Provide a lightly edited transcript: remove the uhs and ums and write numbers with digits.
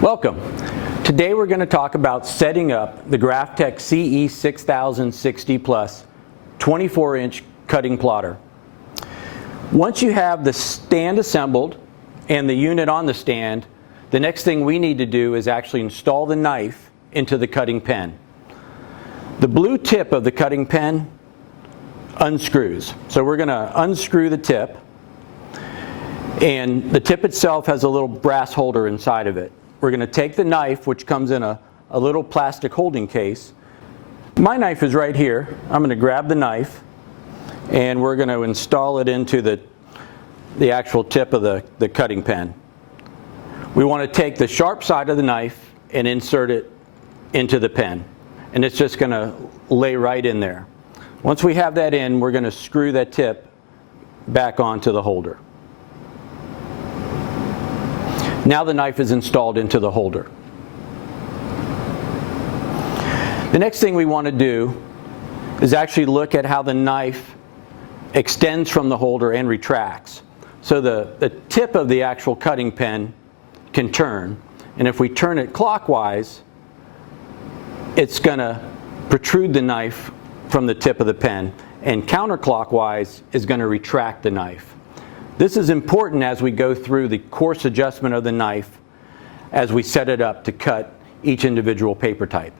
Welcome. Today we're going to talk about setting up the Graphtec CE 6060 Plus 24-inch cutting plotter. Once you have the stand assembled and the unit on the stand, the next thing we need to do is actually install the knife into the cutting pen. The blue tip of the cutting pen unscrews. So we're going to unscrew the tip, and the tip itself has a little brass holder inside of it. We're going to take the knife, which comes in a little plastic holding case. My knife is right here. I'm going to grab the knife and we're going to install it into the actual tip of the cutting pen. We want to take the sharp side of the knife and insert it into the pen, and it's just going to lay right in there. Once we have that in, we're going to screw that tip back onto the holder. Now the knife is installed into the holder. The next thing we want to do is actually look at how the knife extends from the holder and retracts. So the tip of the actual cutting pen can turn, and if we turn it clockwise, it's going to protrude the knife from the tip of the pen, and counterclockwise is going to retract the knife. This is important as we go through the coarse adjustment of the knife as we set it up to cut each individual paper type.